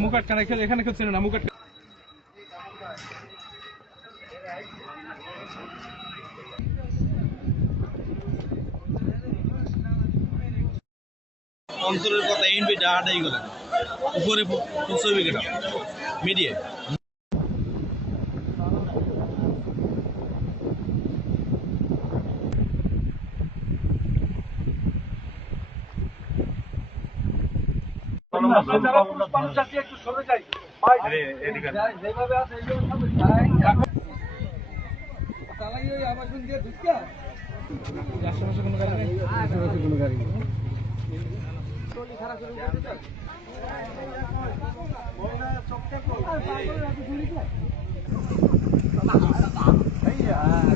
মুকাট কানে খেলে এখানে খেলছিল না মুকাট অন্তরের কথা ইনবি ডাহাটাই গেল উপরে পৌঁছবি কেন? মিডিয়ে আশেপাশে কোনো গাড়ি নেই কোনো গাড়ি নেই খারাপ 哎呀！